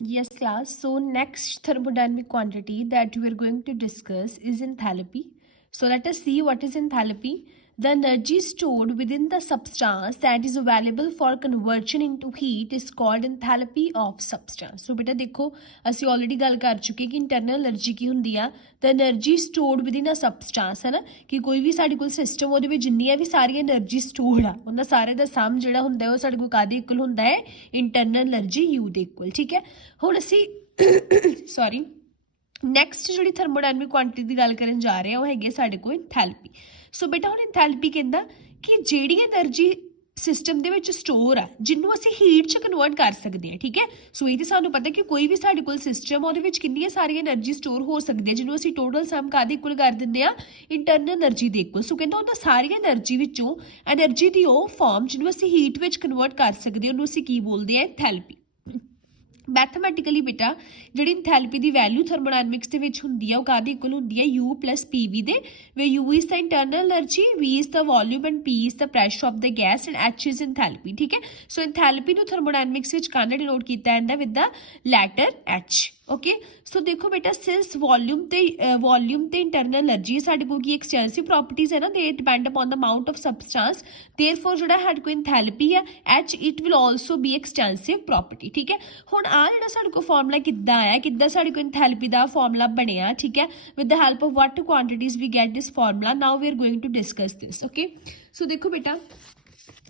Yes, class. So next thermodynamic quantity that we are going to discuss is enthalpy. So let us see what is enthalpy. The energy stored within the substance that is available for conversion into heat is called enthalpy of substance. So बेटा देखो ਅਸੀਂ already ਗੱਲ ਕਰ ਚੁੱਕੇ ਕਿ internal energy ਕੀ ਹੁੰਦੀ ਆ the energy stored within a substance ਹੈ ਨਾ ਕਿ ਕੋਈ ਵੀ ਸਾਡੇ ਕੋਲ ਸਿਸਟਮ ਉਹਦੇ ਵਿੱਚ ਜਿੰਨੀਆਂ ਵੀ ਸਾਰੀਆਂ એનર્ਜੀ ਸਟੋਰਡ ਆ ਉਹਨਾਂ ਸਾਰੇ ਦਾ ਸਮ ਜਿਹੜਾ ਹੁੰਦਾ ਹੈ ਉਹ ਸਾਡੇ ਕੋਲ ਕਾਹਦੇ ਇਕੁਅਲ ਹੁੰਦਾ ਹੈ ਇੰਟਰਨਲ એનર્ਜੀ U ਦੇ ਇਕੁਅਲ ਠੀਕ ਹੈ ਹੁਣ ਅਸੀਂ ਸੌਰੀ ਨੈਕਸਟ ਜਿਹੜੀ ਥਰਮੋਡਾਇਨਾਮਿਕ ਕੁਆਂਟੀਟੀ ਦੀ ਗੱਲ ਕਰਨ ਜਾ ਰਹੇ ਹਾਂ ਉਹ ਹੈਗੀ ਸਾਡੇ ਕੋਲ ਇੰਥੈਲਪੀ ਸੋ ਬੇਟਾ ਹੁਣ ਇੰਥੈਲਪੀ ਕਹਿੰਦਾ ਕਿ ਜਿਹੜੀ એનર્ਜੀ ਸਿਸਟਮ ਦੇ ਵਿੱਚ ਸਟੋਰ ਆ ਜਿਹਨੂੰ ਅਸੀਂ ਹੀਟ 'ਚ ਕਨਵਰਟ ਕਰ ਸਕਦੇ ਹਾਂ ਠੀਕ ਹੈ ਸੋ ਇਹ ਤੇ ਸਾਨੂੰ ਪਤਾ ਕਿ ਕੋਈ ਵੀ ਸਾਡੇ ਕੋਲ ਸਿਸਟਮ ਉਹਦੇ ਵਿੱਚ ਕਿੰਨੀਆਂ ਸਾਰੀਆਂ એનર્ਜੀ ਸਟੋਰ ਹੋ ਸਕਦੀ ਹੈ ਜਿਹਨੂੰ ਅਸੀਂ ਟੋਟਲ ਸਮ ਕਾਹਦੇ ਇਕੁਅਲ ਕਰ ਦਿੰਦੇ ਆ ਇੰਟਰਨਲ એનર્ਜੀ ਦੇ ਇਕੁਅਲ ਸੋ ਕਹਿੰਦਾ ਉਹਨਾਂ ਸਾਰੀਆਂ એનર્ਜੀ ਵਿੱਚੋਂ એનર્ਜੀ ਦੀ ਉਹ ਫਾਰਮ ਜਿਹਨੂੰ ਅਸੀਂ ਹੀਟ ਵਿੱਚ ਕਨਵਰਟ ਕਰ ਸਕਦੇ ਹਾਂ ਉਹਨੂੰ ਅਸੀਂ ਕੀ ਬੋਲਦੇ ਆ ਇੰਥੈਲਪੀ ਮੈਥਮੈਟਿਕਲੀ ਬੇਟਾ ਜਿਹੜੀ ਇੰਥੈਲਪੀ ਦੀ ਵੈਲਿਊ ਥਰਮੋਡਾਇਨਾਮਿਕਸ ਦੇ ਵਿੱਚ ਹੁੰਦੀ ਹੈ ਉਹ ਕਾਹਦੇ ਇਕੁਅਲ ਹੁੰਦੀ ਹੈ U plus PV ਦੇ ਵੇ U is the internal energy, V is the volume and P is the pressure of the gas and H is enthalpy ਠੀਕ ਹੈ ਸੋ ਇੰਥੈਲਪੀ ਨੂੰ ਥਰਮੋਡਾਇਨਾਮਿਕਸ ਵਿੱਚ ਕਾਹਦਾ ਡਿਨੋਟ ਕੀਤਾ ਜਾਂਦਾ with the letter H okay so ਦੇਖੋ ਬੇਟਾ ਸਿੰਸ ਵੋਲਿਊਮ ਤੇ ਇੰਟਰਨਲ એનર્ਜੀ ਸਾਡੇ ਕੋਲ ਕੀ ਐਕਸਟੈਂਸਿਵ ਪ੍ਰੋਪਰਟੀਜ਼ ਹੈ ਨਾ ਦੇ depend upon the amount of substance therefore ਜਿਹੜਾ ਸਾਡੇ ਕੋਲ ਇੰਥੈਲਪੀ ਹੈ H it will also be extensive property ਠੀਕ ਹੈ ਹੁਣ ਆ ਜਿਹੜਾ ਸਾਡੇ ਕੋਲ ਫਾਰਮੂਲਾ ਕਿੱਦਾਂ ਆਇਆ ਕਿੱਦਾਂ ਸਾਡੇ ਕੋਲ ਇੰਥੈਲਪੀ ਦਾ ਫਾਰਮੂਲਾ ਬਣਿਆ ਠੀਕ ਹੈ with the help of what quantities we get this formula now we are going to discuss this okay so ਦੇਖੋ ਬੇਟਾ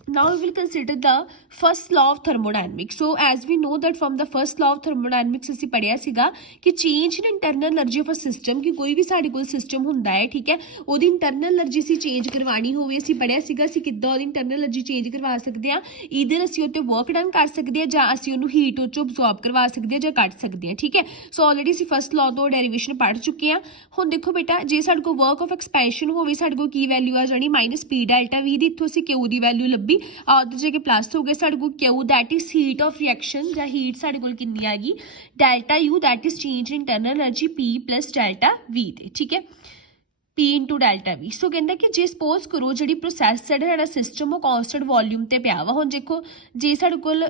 now we will consider the first law of thermodynamics so as we know that from the first law of thermodynamics ਅਸੀਂ ਪੜਿਆ ਸੀਗਾ ਕਿ change in internal energy of a system ਕਿ ਕੋਈ ਵੀ ਸਾਡੇ ਕੋਲ ਸਿਸਟਮ ਹੁੰਦਾ ਹੈ ਠੀਕ ਹੈ ਉਹਦੀ ਇੰਟਰਨਲ એનર્ਜੀ ਸੀ ਚੇਂਜ ਕਰਵਾਣੀ ਹੋਵੇ ਅਸੀਂ ਪੜਿਆ ਸੀਗਾ ਅਸੀਂ ਕਿੱਦਾਂ ਉਹਦੀ ਇੰਟਰਨਲ એનર્ਜੀ ਚੇਂਜ ਕਰਵਾ ਸਕਦੇ ਹਾਂ ਈਦਰ ਅਸੀਂ ਉੱਤੇ ਵਰਕ ਡਨ ਕਰ ਸਕਦੇ ਹਾਂ ਜਾਂ ਅਸੀਂ ਉਹਨੂੰ ਹੀਟ ਉਹ ਚੋਂ ਅਬਜ਼ੌਰਬ ਕਰਵਾ ਸਕਦੇ ਹਾਂ ਜਾਂ ਕੱਢ ਸਕਦੇ ਹਾਂ ਠੀਕ ਹੈ ਸੋ ਆਲਰੇਡੀ ਅਸੀਂ ਫਸਟ ਲਾਅ ਤੋਂ ਡੈਰੀਵੇਸ਼ਨ ਪੜ੍ਹ ਚੁੱਕੇ ਹਾਂ ਹੁਣ ਦੇਖੋ ਬੇਟਾ ਜੇ ਸਾਡੇ ਕੋਲ ਵਰਕ ਆਫ ਐਕਸਪੈਂਸ਼ਨ ਹੋਵੇ ਸਾਡੇ ਕੋਲ ਕੀ ਵੈਲਿਊ ਆ ਜਾਣੀ -P ਡੈਲਟਾ V ਦੀ ਇੱਥੋਂ ਅਸੀਂ Q ਦੀ ਵੈਲਿਊ ਲੱਭੀ ਉਹਦੇ ਜੇ ਕਿ ਪਲੱਸ ਹੋ ਗਏ ਸਾਡੇ ਕੋਲ Q that is heat of reaction ਜਾਂ ਹੀਟ ਸਾਡੇ ਕੋਲ ਕਿੰਨੀ ਆ ਗਈ delta U that is change in internal energy P plus delta V ਦੇ ਠੀਕ ਹੈ P ਇੰਟੂ ਡੈਲਟਾ V ਸੋ ਕਹਿੰਦਾ ਕਿ ਜੇ ਸਪੋਜ਼ ਕਰੋ ਜਿਹੜੀ ਪ੍ਰੋਸੈਸ ਸਾਡਾ ਸਿਸਟਮ ਉਹ ਕੌਂਸਟੈਂਟ ਵੋਲਿਊਮ ਤੇ ਪਿਆ ਵਾ ਹੁਣ ਦੇਖੋ ਜੇ ਸਾਡੇ ਕੋਲ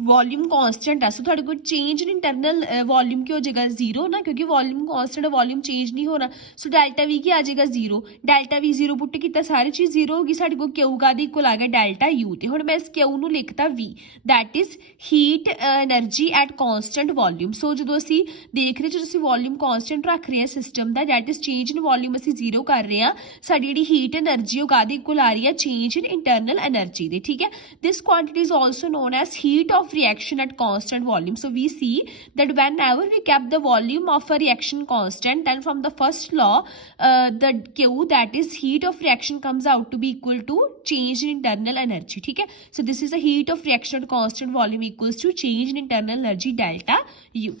वॉल्यूम कॉन्स्टेंट है सो थोड़े को चेंज इन इंटरनल वॉल्यूम की हो जाएगा जीरो ना क्योंकि वॉल्यूम कॉन्स्टेंट वॉल्यूम चेंज नहीं होना सो डेल्टा वी की आ जाएगा zero delta we zero put किया सारी चीज़ जीरो होगी साढ़े को क्यू का इक्वल आ गया डेल्टा यू तो हुण मैं इस क्यू नूं लिखता we that is heat energy at constant volume so जो असी देख रहे जो असी वॉल्यूम कॉन्स्टेंट रख रहे हैं सिस्टम का that is change in volume असी जीरो कर रहे हैं साड़ी जी हीट एनर्जी वो काहदे इक्वल आ रही है चेंज इन इंटरनल एनर्जी दे ठीक है this quantity is also known as heat of reaction at constant volume so we see that whenever we kept the volume of a reaction constant then from the first law the Q that is heat of reaction comes out to be equal to change in internal energy ठीक है so this is the heat of reaction at constant volume equals to change in internal energy delta U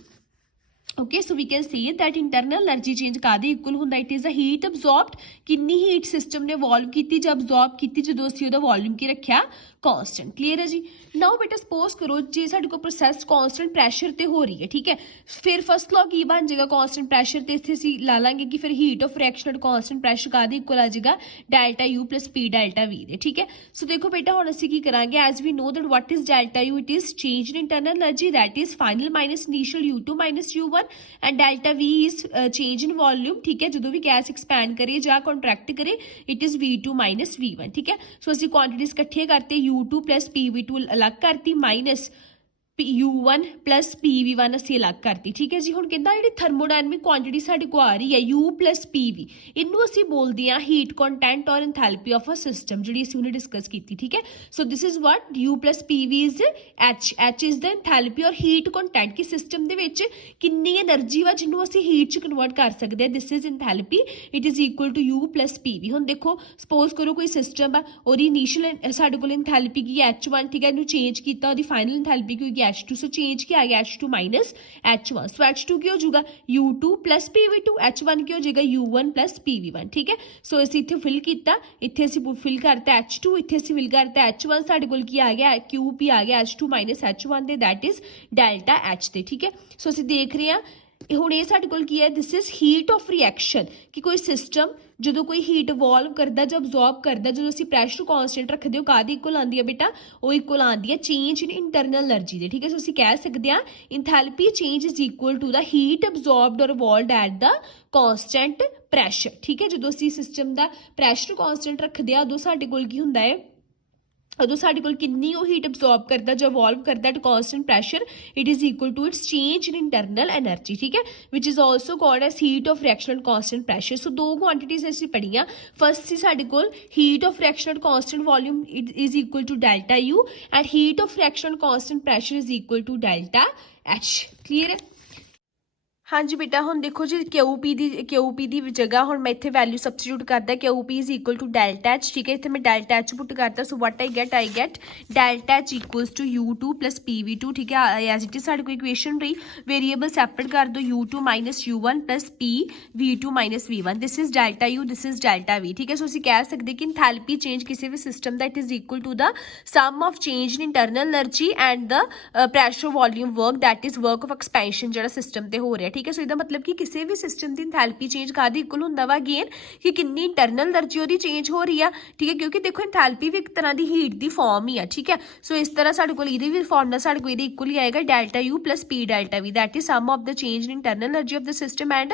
okay so we can say that internal energy change ਕਾਹਦੇ equal ਹੁੰਦਾ it is a heat ਅਬਜ਼ੌਰਬਡ ਕਿੰਨੀ heat system ਨੇ valve ਕੀਤੀ ਜਾਂ absorb ਕੀਤੀ ਜਦੋਂ ਅਸੀਂ ਉਹਦਾ ਵੋਲਿਊਮ ਕੀ ਰੱਖਿਆ ਕਾਂਸਟੈਂਟ ਕਲੀਅਰ ਹੈ ਜੀ ਨਾਓ ਬੇਟਾ ਸਪੋਜ਼ ਕਰੋ ਜੇ ਸਾਡੇ ਕੋਲ ਪ੍ਰੋਸੈਸ ਕਾਂਸਟੈਂਟ ਪ੍ਰੈਸ਼ਰ ਤੇ ਹੋ ਰਹੀ ਹੈ ਠੀਕ ਹੈ ਫਿਰ ਫਸਟ ਲਾਅ ਕੀ ਬਣ ਜਾਏਗਾ ਕਾਂਸਟੈਂਟ ਪ੍ਰੈਸ਼ਰ ਤੇ ਇੱਥੇ ਅਸੀਂ ਲਾ ਲਾਂਗੇ ਕਿ ਫਿਰ heat of reaction at constant pressure ਕਾਹਦੇ ਇਕੁਅਲ ਆ ਜਾਏਗਾ delta U plus P delta V ਦੇ ਠੀਕ ਹੈ ਸੋ ਦੇਖੋ ਬੇਟਾ ਹੁਣ ਅਸੀਂ ਕੀ ਕਰਾਂਗੇ as we know that what is delta U it is change in internal energy that is final minus initial U2 minus U1 and delta V is change in volume ठीक है जो भी गैस एक्सपैंड करे या contract करे it is V2 minus V1 ठीक है सो असं क्वांटिटीज इकट्ठे करते U2 प्लस PV2 अलग करती माइनस U1 प्लस PV1 ਅਸੀਂ ਅਲੱਗ ਕਰਤੀ ਠੀਕ ਹੈ ਜੀ ਹੁਣ ਕਹਿੰਦਾ ਜਿਹੜੀ ਥਰਮੋਡਾਇਨਾਮਿਕ ਕੁਆਂਟੀਟੀ ਸਾਡੇ ਕੋਲ ਆ ਰਹੀ ਹੈ U plus PV ਇਹਨੂੰ ਅਸੀਂ ਬੋਲਦੇ ਹਾਂ ਹੀਟ ਕੰਟੈਂਟ ਔਰ ਐਂਥੈਲਪੀ ਆਫ ਅ ਸਿਸਟਮ ਜਿਹੜੀ ਅਸੀਂ ਉਹਨੇ ਡਿਸਕਸ ਕੀਤੀ ਠੀਕ ਹੈ so this is what U plus PV is H is the enthalpy or heat content ਕਿ ਸਿਸਟਮ ਦੇ ਵਿੱਚ ਕਿੰਨੀ એનર્ਜੀ ਵਾ ਜਿਹਨੂੰ ਅਸੀਂ ਹੀਟ 'ਚ ਕਨਵਰਟ ਕਰ ਸਕਦੇ ਹਾਂ this is enthalpy it is equal to U plus PV ਹੁਣ ਦੇਖੋ ਸਪੋਜ਼ ਕਰੋ ਕੋਈ ਸਿਸਟਮ ਆ ਉਹਦੀ ਇਨੀਸ਼ੀਅਲ ਸਾਡੇ ਕੋਲ ਐਂਥੈਲਪੀ ਕੀ H1 ਠੀਕ ਹੈ ਇਹਨੂੰ ਚੇਂਜ ਕੀਤਾ ਉਹਦੀ ਫਾਈਨਲ ਐਂਥੈਲਪੀ ਕੀ ਹੋਈ H2 सो चेंज क्या आ गया H2 माइनस H1 सो H2 की हो जाएगा U2 प्लस PV2 H1 की हो जाएगा U1 प्लस PV1 ठीक है सो ਅਸੀਂ ਇੱਥੇ ਫਿਲ ਕੀਤਾ ਇੱਥੇ ਅਸੀਂ ਫਿਲ ਕਰਤਾ H2 ਇੱਥੇ ਅਸੀਂ ਫਿਲ ਕਰਤਾ H1 ਸਾਡੇ ਕੋਲ ਕੀ ਆ ਗਿਆ QP ਆ ਗਿਆ H2 ਮਾਈਨਸ H1 ਦੇ दैट इज डेल्टा H ਤੇ ਠੀਕ ਹੈ ਸੋ ਅਸੀਂ ਦੇਖ ਰਹੇ ਹਾਂ ਹੁਣ ਇਹ ਸਾਡੇ ਕੋਲ ਕੀ ਹੈ, this is heat of reaction, ਕਿ ਕੋਈ ਸਿਸਟਮ ਜਦੋਂ ਕੋਈ ਹੀਟ ਇਵੋਲਵ ਕਰਦਾ ਜਾਂ ਅਬਜ਼ੋਰਬ ਕਰਦਾ, ਜਦੋਂ ਅਸੀਂ ਪ੍ਰੈਸ਼ਰ ਕੌਨਸਟੈਂਟ ਰੱਖਦੇ ਹੋ ਕਾਹਦੀ ਇਕੁਅਲ ਆਉਂਦੀ ਹੈ ਬੇਟਾ, ਉਹ ਇਕੁਅਲ ਆਉਂਦੀ ਹੈ ਚੇਂਜ ਇਨ ਇੰਟਰਨਲ એનર્ਜੀ ਦੇ। ਠੀਕ ਹੈ, ਸੋ ਅਸੀਂ ਕਹਿ ਸਕਦੇ ਹਾਂ enthalpy change is equal to the heat absorbed or evolved at the ਕੌਨਸਟੈਂਟ pressure. ਠੀਕ ਹੈ, ਜਦੋਂ ਅਸੀਂ ਸਿਸਟਮ ਦਾ ਪ੍ਰੈਸ਼ਰ ਕੌਨਸਟੈਂਟ ਰੱਖਦੇ ਆ ਉਦੋਂ ਸਾਡੇ ਕੋਲ ਕੀ ਹੁੰਦਾ ਹੈ, ਉਦੋਂ ਸਾਡੇ ਕੋਲ ਕਿੰਨੀ ਉਹ ਹੀਟ ਅਬਜ਼ੋਰਬ ਕਰਦਾ ਜਾਂ ਇਵੋਲਵ ਕਰਦਾ at constant pressure, it is equal to its change in internal energy. ਠੀਕ ਹੈ, which is also called as heat of reaction at constant pressure. So ਦੋ ਕੁਆਂਟੀਟੀਜ਼ ਅਸੀਂ ਪੜ੍ਹੀਆਂ। ਫਸਟ ਸੀ ਸਾਡੇ ਕੋਲ heat of reaction at constant volume is equal to delta U and heat of reaction at constant pressure is equal to delta H. Clear ਹੈ? ਹਾਂਜੀ ਬੇਟਾ, ਹੁਣ ਦੇਖੋ ਜੀ ਕਿਊ ਪੀ ਦੀ ਜਗ੍ਹਾ ਹੁਣ ਮੈਂ ਇੱਥੇ ਵੈਲਿਊ ਸਬਸਟੀਟਿਊਟ ਕਰਦਾ, Q P is equal to delta H. ਠੀਕ ਹੈ, ਇੱਥੇ ਮੈਂ ਡੈਲਟਾ ਐਚ ਪੁੱਟ ਕਰਤਾ। So what I get delta H equals to U2 plus PV2। ਠੀਕ ਹੈ, ਐਜ਼ ਇਟ ਇਜ਼ ਸਾਡੇ ਕੋਲ ਇਕੁਏਸ਼ਨ ਰਹੀ, ਵੇਰੀਏਬਲ ਸੈਪਰੇਟ ਕਰ ਦੋ, U2 minus U1 plus PV2 minus V1। This is delta U, this is delta V। ਠੀਕ ਹੈ, ਸੋ ਅਸੀਂ ਕਹਿ ਸਕਦੇ ਕਿ ਇੰਥੈਲਪੀ ਚੇਂਜ ਕਿਸੇ ਵੀ ਸਿਸਟਮ ਦਾ it is equal to the sum of change in internal energy and the pressure volume work, that is work of expansion ਜਿਹੜਾ ਸਿਸਟਮ ਤੇ ਹੋ ਰਿਹਾ। ਠੀਕ ਹੈ, ਸੋ ਇਹਦਾ ਮਤਲਬ ਕਿ ਕਿਸੇ ਵੀ ਸਿਸਟਮ ਦੀ ਇੰਥੈਲਪੀ ਚੇਂਜ ਕਾਹਦੀ ਇਕੁਅਲ ਹੁੰਦਾ ਵਾ, ਅਗੇਨ ਕਿ ਕਿੰਨੀ ਇੰਟਰਨਲ એનર્ਜੀ ਉਹਦੀ ਚੇਂਜ ਹੋ ਰਹੀ ਆ। ਠੀਕ ਹੈ, ਕਿਉਂਕਿ ਦੇਖੋ ਇੰਥੈਲਪੀ ਵੀ ਇੱਕ ਤਰ੍ਹਾਂ ਦੀ ਹੀਟ ਦੀ ਫਾਰਮ ਹੀ ਆ। ਠੀਕ ਹੈ, ਸੋ ਇਸ ਤਰ੍ਹਾਂ ਸਾਡੇ ਕੋਲ ਇਹਦੀ ਵੀ ਫਾਰਮੂਲਾ ਸਾਡੇ ਕੋਲ ਇਹਦੇ ਇਕੁਅਲ ਹੀ ਆਏਗਾ, delta U plus P delta V, that is sum of the change in internal energy of the system and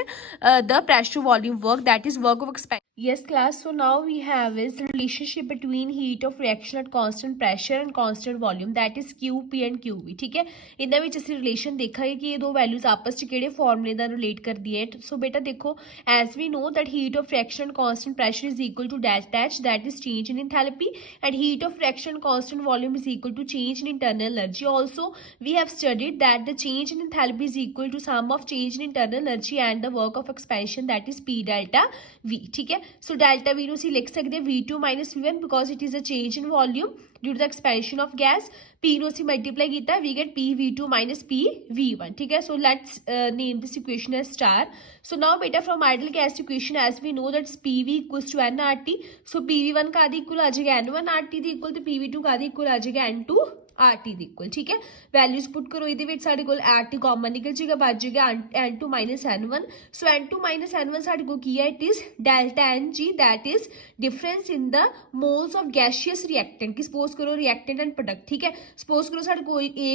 the pressure volume work, that is work of expansion. Yes class, so now we have is the relationship between heat of reaction at constant pressure and constant volume, that is QP and QV। ठीक है, इनमें ਵਿੱਚ ਅਸੀਂ relation ਦੇਖਾਂਗੇ ਕਿ ਇਹ ਦੋ values ਆਪਸ ਚ ਕਿਹੜੇ ਫਾਰਮੂਲੇ ਨਾਲ ਰਿਲੇਟ ਕਰਦੀ ਹੈ। ਸੋ ਬੇਟਾ ਦੇਖੋ, as we know that heat of reaction at constant pressure is equal to delta H, that is change in enthalpy, and heat of reaction at constant volume is equal to change in internal energy. Also we have studied that the change in enthalpy is equal to sum of change in internal energy and the work of expansion, that is P delta V। ठीक है, so delta V ਨੂੰ ਅਸੀਂ ਲਿਖ ਸਕਦੇ V2 minus V1 because it is a change in volume due to the expansion of gas। P ਨੂੰ ਅਸੀਂ multiply ਕੀਤਾ, we get PV2 minus PV1। ठीक है, so let's name this equation as star। So now beta from ideal gas equation as we know that PV equals to nRT, so PV1 ਕਾਹਦੀ equal ਆ ਜਾਏਗਾ N1 RT ਦੀ equal, ਤੇ PV2 ਕਾਹਦੀ equal ਆ ਜਾਏਗਾ N2 RT ਦੀ equal. ਠੀਕ ਹੈ, values ਪੁੱਟ ਕਰੋ, ਇਹਦੇ ਵਿੱਚ ਸਾਡੇ ਕੋਲ RT ਕਾਮਨ ਨਿਕਲ ਜਾਏਗਾ, ਬਚ ਜਾਏਗਾ N2 minus N1। ਸੋ N2 minus N1 ਸਾਡੇ ਕੋਲ ਕੀ ਹੈ, it is delta NG, that is difference in the moles of gaseous reactant. कि सपोज करो रिएक्टेंट एंड प्रोडक्ट। ठीक है, सपोज करो साडे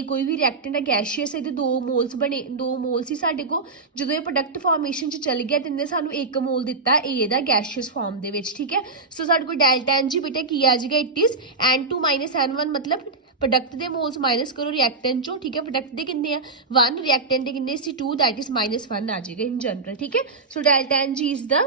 कोई भी रिएक्टेंट है गैशियस, ये दो मोल्स बने, दो मोल्स ही साडे को जो ये प्रोडक्ट फॉर्मेशन च चल गया तो इन्हें सानू एक मोल दिता ए दा गैशियस फॉर्म दे विच। ठीक है, सो साडे को डेल्टा NG बेटा की आ जाएगा, it is N2 minus N1, मतलब प्रोडक्ट के मोल्स माइनस करो रिएक्टेंट चो। ठीक है, प्रोडक्ट के किन्ने आ 1, रिएक्टेंट के किन्ने सी 2, दैट इज -1 आ जाएगा इन जनरल। ठीक है, so delta NG is the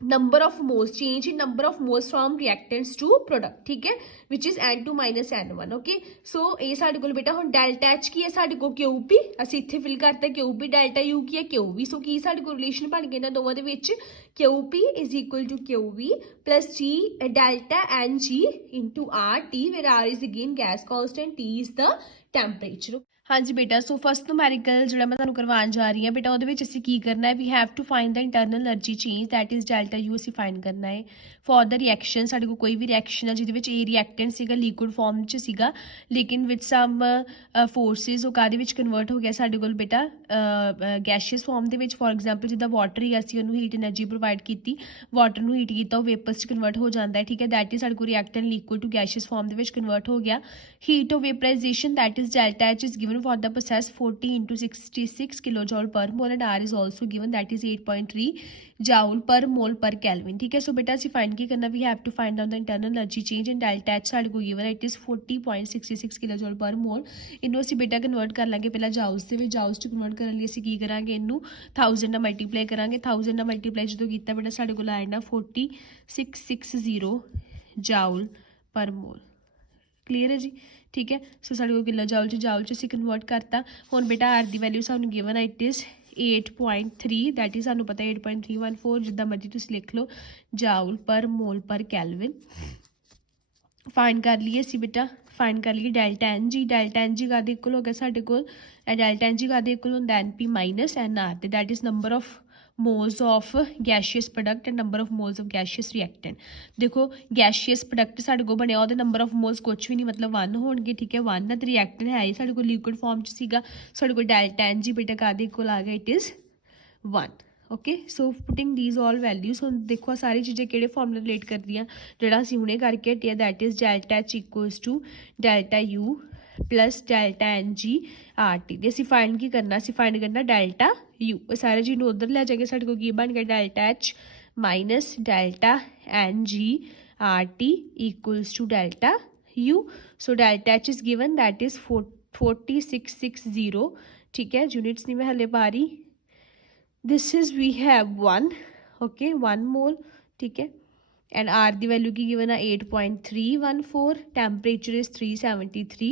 number of moles, change in number of moles from reactants to product। ठीक है, which is N2 minus N1। okay, so ਇਹ ਸਾਡੇ ਕੋਲ ਬੇਟਾ ਹੁਣ ਡੈਲਟਾ H ਕੀ ਹੈ, ਸਾਡੇ ਕੋਲ QP, ਅਸੀਂ ਇੱਥੇ ਫਿਲ ਕਰਤਾ QP, ਡੈਲਟਾ U ਕੀ ਹੈ QV। ਸੋ ਕੀ ਸਾਡੇ ਕੋਲ ਰਿਲੇਸ਼ਨ ਬਣ ਗਿਆ ਇਹਨਾਂ ਦੋਵਾਂ ਦੇ ਵਿੱਚ, QP is equal to QV plus T delta NG into RT, where R is again gas constant, T is the temperature। हाँ जी बेटा, सो फस्ट नूमैरिकल जो मैं तुहानूं करवाउण जा रही हाँ बेटा, ਉਹਦੇ ਵਿੱਚ ਅਸੀਂ ਕੀ ਕਰਨਾ है, we have to find the internal energy change, that is delta U ਅਸੀਂ फाइंड करना है फॉर द रिएक्शन। ਸਾਡੇ ਕੋਲ ਕੋਈ ਵੀ ਰਿਐਕਸ਼ਨ ਆ ਜਿਹਦੇ ਵਿੱਚ ਇਹ ਰਿਐਕਟੈਂਟ ਸੀਗਾ ਲਿਕੁਇਡ ਫਾਰਮ 'ਚ ਸੀਗਾ, ਲੇਕਿਨ ਵਿਦ ਸਮ ਫੋਰਸਿਸ ਉਹ ਕਾਹਦੇ ਵਿੱਚ ਕਨਵਰਟ ਹੋ ਗਿਆ ਸਾਡੇ ਕੋਲ ਬੇਟਾ ਗੈਸ਼ੀਅਸ ਫਾਰਮ ਦੇ ਵਿੱਚ। ਫੋਰ ਐਗਜ਼ਾਮਪਲ ਜਿੱਦਾਂ ਵਾਟਰ ਹੀ ਅਸੀਂ ਉਹਨੂੰ ਹੀਟ એનર્ਜੀ ਪ੍ਰੋਵਾਈਡ ਕੀਤੀ, ਵਾਟਰ ਨੂੰ ਹੀਟ ਕੀਤਾ, ਉਹ ਵੇਪਰਸ 'ਚ ਕਨਵਰਟ ਹੋ ਜਾਂਦਾ ਹੈ। ਠੀਕ ਹੈ, ਦੈਟ ਇਜ਼ ਸਾਡੇ ਕੋਲ reactant liquid to gaseous form ਦੇ ਵਿੱਚ ਕਨਵਰਟ ਹੋ ਗਿਆ। Heat of vaporization that is delta H is given for the process 40 into 66 kilojoule per mole, and R is also given, that is 8.3 joule per mole per Kelvin। ठीक है, सो बेटा ਅਸੀਂ find ਕੀ ਕਰਨਾ, we have to find out the internal energy change and delta H ਸਾਡੇ ਕੋਲ given, it is 40.66 kilojoule per mole। ਇਹਨੂੰ ਅਸੀਂ ਬੇਟਾ ਕਨਵਰਟ ਕਰ ਲਾਂਗੇ ਪਹਿਲਾਂ ਜਾਊਸ ਦੇ ਵਿੱਚ। ਜਾਊਸ 'ਚ ਕਨਵਰਟ ਕਰਨ ਲਈ ਅਸੀਂ ਕੀ ਕਰਾਂਗੇ, ਇਹਨੂੰ 1000 ਨਾਲ ਮਲਟੀਪਲਾਈ ਕਰਾਂਗੇ। 1000 ਨਾਲ ਮਲਟੀਪਲਾਈ ਜਦੋਂ ਕੀਤਾ ਬੇਟਾ ਸਾਡੇ ਕੋਲ ਆ ਜਾਣਾ 4660 joule per mole। ਕਲੀਅਰ ਹੈ ਜੀ? ਠੀਕ ਹੈ, ਸੋ ਸਾਡੇ ਕੋਲ ਕਿਲੋ ਜਾਊਲ 'ਚ ਅਸੀਂ ਕਨਵਰਟ ਕਰਤਾ। ਹੁਣ ਬੇਟਾ ਆਰ ਦੀ ਵੈਲਿਊ ਸਾਨੂੰ ਗਿਵਨ ਹੈ, ਇਟ ਇਜ਼ 8.3, ਦੈਟ ਇਜ਼ ਸਾਨੂੰ ਪਤਾ 8.314, ਜਿੱਦਾਂ ਮਰਜ਼ੀ ਤੁਸੀਂ ਲਿਖ ਲਓ, ਜਾਊਲ ਪਰ ਮੋਲ ਪਰ ਕੈਲਵਿਨ। ਫਾਈਂਡ ਕਰ ਲਈਏ ਅਸੀਂ ਬੇਟਾ, ਫਾਈਂਡ ਕਰ ਲਈਏ ਡੈਲਟਾ NG। ਡੈਲਟਾ NG ਕਾਹਦੇ ਇਕੁਅਲ ਹੋ ਗਿਆ ਸਾਡੇ ਕੋਲ, ਡੈਲਟਾ NG ਕਾਹਦੇ ਇਕੁਅਲ ਹੁੰਦਾ NP ਮਾਈਨਸ NR, ਤੇ that is number of moles of gaseous product and number of moles of gaseous reactant. देखो gaseous product साढ़े को बनया ਉਹਦੇ number of moles कुछ भी नहीं मतलब 1 होणगे ठीक है 1 ਤੇ reactant है ही साढ़े को liquid form ਚ ਸੀਗਾ साढ़े को delta Ng बेटा कादे कोल आ गया it is 1. Okay so putting these all values हुण देखो सारी चीज़ें किहड़े फॉर्मूले रिलेट करदियां जिहड़ा असीं हुणे करके हटे that is delta H equals to delta U plus delta n g R T ते असीं फाइंड की करना असीं फाइंड करना डेल्टा यू सारे जी उधर लै जाएंगे साढ़े को की बन गया delta H minus delta n g R T equals to delta U so delta H is given that is 4660 ठीक है यूनिट्स नहीं मैं हले पा रही this is we have 1 okay 1 mole ठीक है and R the value की given है 8.314 temperature is 373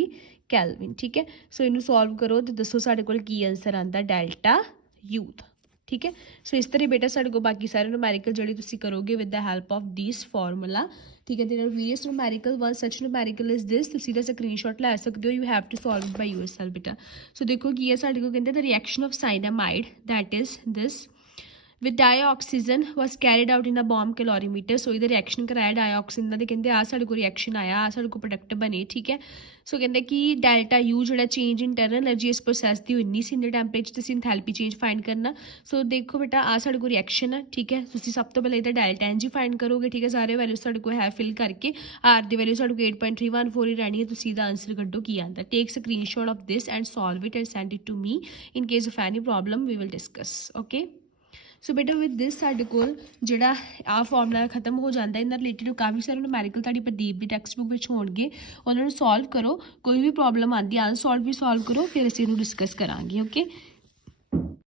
Kelvin ठीक है so इनू solve करो तो दसो साढ़े कोल की आंसर आंदा डेल्टा U दा ठीक है सो इस तरह बेटा साढ़े को बाकी सारे न्यूमेरिकल जड़ी तुसी करोगे with the help of this formula ठीक है there are various numerical one such numerical is this तुसी दा स्क्रीनशॉट ले सकते हो you have to solve it by yourself बेटा सो देखो की है साढ़े को कहते the reaction of cyanamide that is this with dioxygen was carried out in a bomb calorimeter सो इधर रिएक्शन कराया डायोक्सिन का कहते आ साढ़े को रिएक्शन आया आ साढ़े को प्रोडक्ट बने ठीक है सो कहते कि डेल्टा यू जो चेंज इंटरनल एनर्जी इस प्रोसैस की इन्नी सी इन टैंपरेचर से इंथैल्पी चेंज फाइंड करना सो देखो बेटा आ साढ़े को रिएक्शन है ठीक है तुम सब तो पहले इधर डेल्टा एन जी फाइंड करोगे ठीक है सारे वैल्यू साढ़े को है फिल करके आर की वैल्यू साढ़े को 8.314 ही रहनी है तुम इसका आंसर कड्डो की आता take screenshot of this and solve it and send it to me in case of any problem we will discuss okay so बेटा विद दिस साढ़े कोल जिहड़ा आ फॉर्मूला खत्म हो जाता है इन्हां रिलेटेड काफ़ी सारे न्यूमेरिकल तुहाडी प्रदीप की टैक्सट बुक विच होणगे उन्हां नूं सॉल्व करो कोई भी प्रॉब्लम आती है अनसॉल्व भी सॉल्व करो फिर असीं इहनूं डिस्कस करांगे ओके